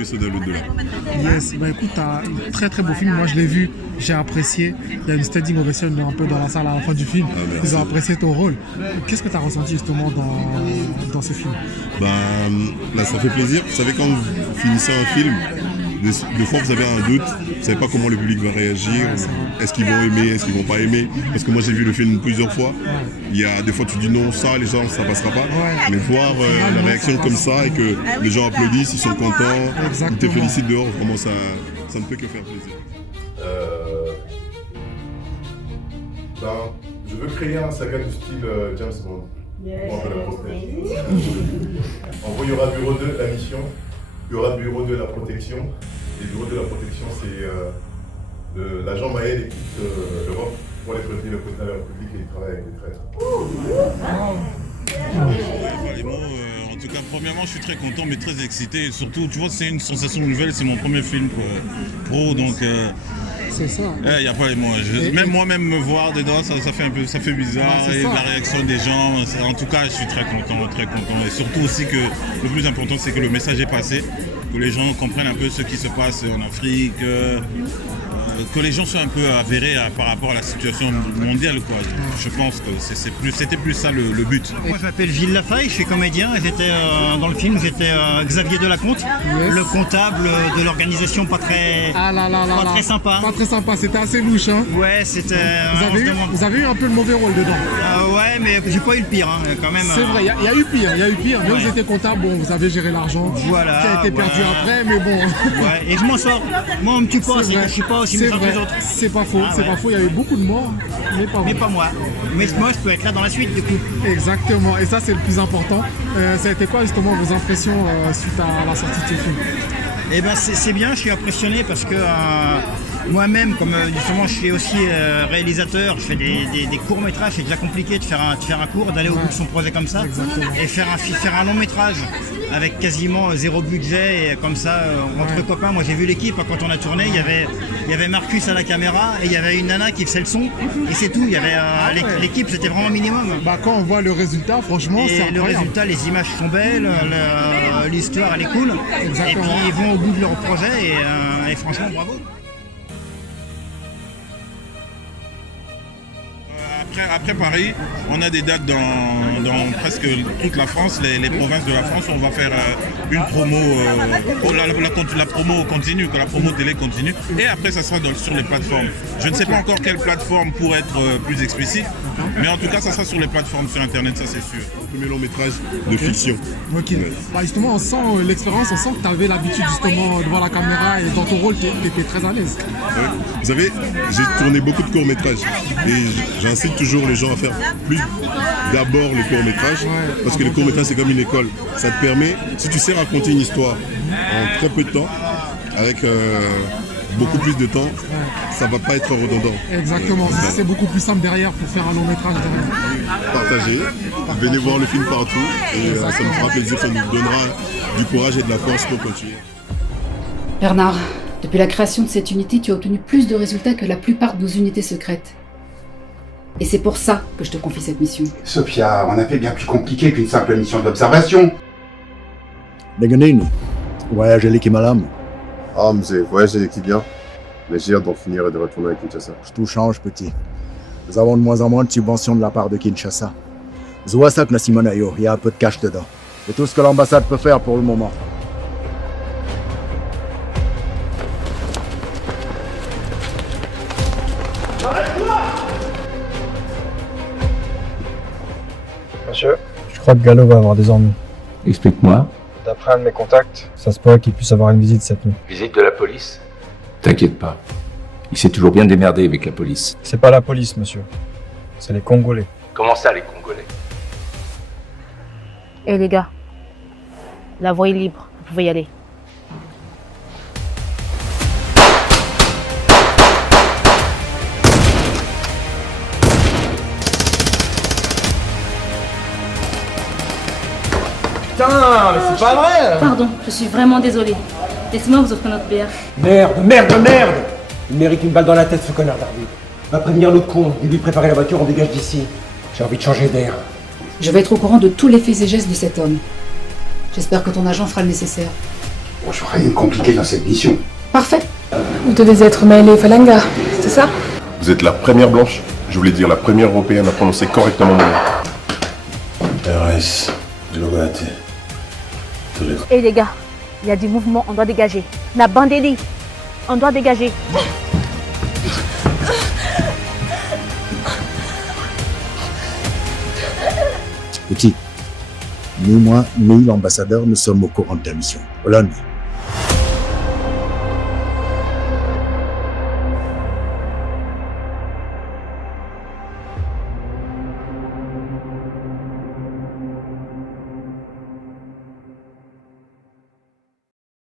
que ceux de l'au-delà. Yes, bah écoute, t'as un très très beau film. Moi je l'ai vu, j'ai apprécié. Il y a une standing ovation un peu dans la salle à la fin du film. Ils ont apprécié ton rôle. Qu'est-ce que tu as ressenti justement dans ce film? Là, ça fait plaisir. Vous savez, quand vous finissez un film, des fois vous avez un doute, vous ne savez pas comment le public va réagir, est-ce qu'ils vont aimer, est-ce qu'ils vont pas aimer, parce que moi j'ai vu le film plusieurs fois, il y a des fois tu dis non, ça, les gens ça passera pas, mais voir la réaction comme ça et que les gens applaudissent, ils sont contents, ils te félicitent dehors, vraiment ça ne peut que faire plaisir. Je veux créer un saga du style James Bond. En gros, il y aura bureau 2, la mission, il y aura bureau 2, la protection. Et le bureau 2, la protection, c'est l'agent Maël qui quitte l'Europe pour aller prévenir le président de la République et il travaille avec les traîtres. En tout cas, premièrement, je suis très content, mais très excité. Et surtout, tu vois, c'est une sensation nouvelle, c'est mon premier film pro, donc... C'est ça. Y a pas les mots. Même moi-même me voir dedans, ça fait bizarre. Et la réaction des gens, en tout cas, je suis très content. Et surtout aussi que le plus important, c'est que le message est passé, que les gens comprennent un peu ce qui se passe en Afrique, que les gens soient un peu avérés par rapport à la situation mondiale, quoi. Je pense que c'était plus ça le but. Moi je m'appelle Gilles Lafaille, je suis comédien et j'étais dans le film, j'étais Xavier Delaconte, le comptable de l'organisation pas très sympa. Pas très sympa, c'était assez louche, hein. Ouais, c'était... Vous avez eu un peu le mauvais rôle dedans. Ouais, mais j'ai pas eu le pire, hein, quand même. C'est vrai, il y a eu pire, mais vous étiez comptable, bon, vous avez géré l'argent qui a été perdu après, mais bon. Ouais, et je m'en sors. Moi on me tue pas, je suis pas aussi méchant que les autres. C'est pas faux, il y a eu beaucoup de morts, mais pas moi. Mais moi je peux être là dans la suite du coup. Exactement, et ça c'est le plus important. Ça a été quoi justement vos impressions suite à la sortie de ce film? Eh ben c'est bien, je suis impressionné parce que moi-même, comme justement je suis aussi réalisateur, je fais des courts-métrages, c'est déjà compliqué de faire un court, d'aller au bout de son projet comme ça. Exactement. Et faire un long-métrage avec quasiment zéro budget et comme ça, entre copains. Moi j'ai vu l'équipe, quand on a tourné, il y avait Marcus à la caméra et il y avait une nana qui faisait le son et c'est tout. Il y avait l'équipe, c'était vraiment minimum. Quand on voit le résultat, franchement, c'est incroyable. Le résultat, les images sont belles, l'histoire elle est cool. Exactement. Et puis ils vont au bout de leur projet et franchement bravo. Après Paris, on a des dates dans presque toute la France, les provinces de la France. On va faire une promo, la promo continue, que la promo télé continue. Et après, ça sera sur les plateformes. Je ne sais pas encore quelle plateforme pour être plus explicite, mais en tout cas, ça sera sur les plateformes sur Internet, ça c'est sûr. Premier long métrage de fiction. Ok. Justement, on sent l'expérience, on sent que tu avais l'habitude justement de voir la caméra et dans ton rôle, tu étais très à l'aise. Vous savez, j'ai tourné beaucoup de courts-métrages et j'incite toujours les gens à faire plus d'abord le court-métrage parce que le court-métrage c'est comme une école. Ça te permet, si tu sais raconter une histoire en très peu de temps, avec beaucoup plus de temps, ça va pas être redondant. Exactement, c'est beaucoup plus simple derrière pour faire un long métrage derrière. Partagez, venez voir le film partout et ça nous fera plaisir, ça nous donnera du courage et de la force pour continuer. Bernard, depuis la création de cette unité, tu as obtenu plus de résultats que la plupart de nos unités secrètes. Et c'est pour ça que je te confie cette mission. Sophia, on a fait bien plus compliqué qu'une simple mission d'observation. Beganin, voyager l'équipe malam. Ah, mzee, voyager l'équipe bien. Mais j'ai hâte d'en finir et de retourner à Kinshasa. Tout change, petit. Nous avons de moins en moins de subventions de la part de Kinshasa. Zouasak Nasimonayo, il y a un peu de cash dedans. C'est tout ce que l'ambassade peut faire pour le moment. Monsieur, je crois que Gallo va avoir des ennuis. Explique-moi. D'après un de mes contacts, ça se pourrait qu'il puisse avoir une visite cette nuit. Visite de la police? T'inquiète pas. Il s'est toujours bien démerdé avec la police. C'est pas la police, monsieur. C'est les Congolais. Comment ça, les Congolais? Eh les gars, la voie est libre, vous pouvez y aller. Putain, mais c'est pas vrai! Pardon, je suis vraiment désolée. Laissez-moi vous offrir notre bière. Merde! Il mérite une balle dans la tête, ce connard d'Arby. Va prévenir l'autre con et lui préparer la voiture, on dégage d'ici. J'ai envie de changer d'air. Je vais être au courant de tous les faits et gestes de cet homme. J'espère que ton agent fera le nécessaire. Bon, je vois rien de compliqué dans cette mission. Parfait. Vous devez être Maëlle Falanga, c'est ça? Vous êtes la première blanche, je voulais dire la première européenne à prononcer correctement mon nom. RS, Logate. Eh les gars, il y a du mouvement, on doit dégager. La bandélie, on doit dégager. Petit, ni moi, ni l'ambassadeur ne sommes au courant de ta mission. Hollande,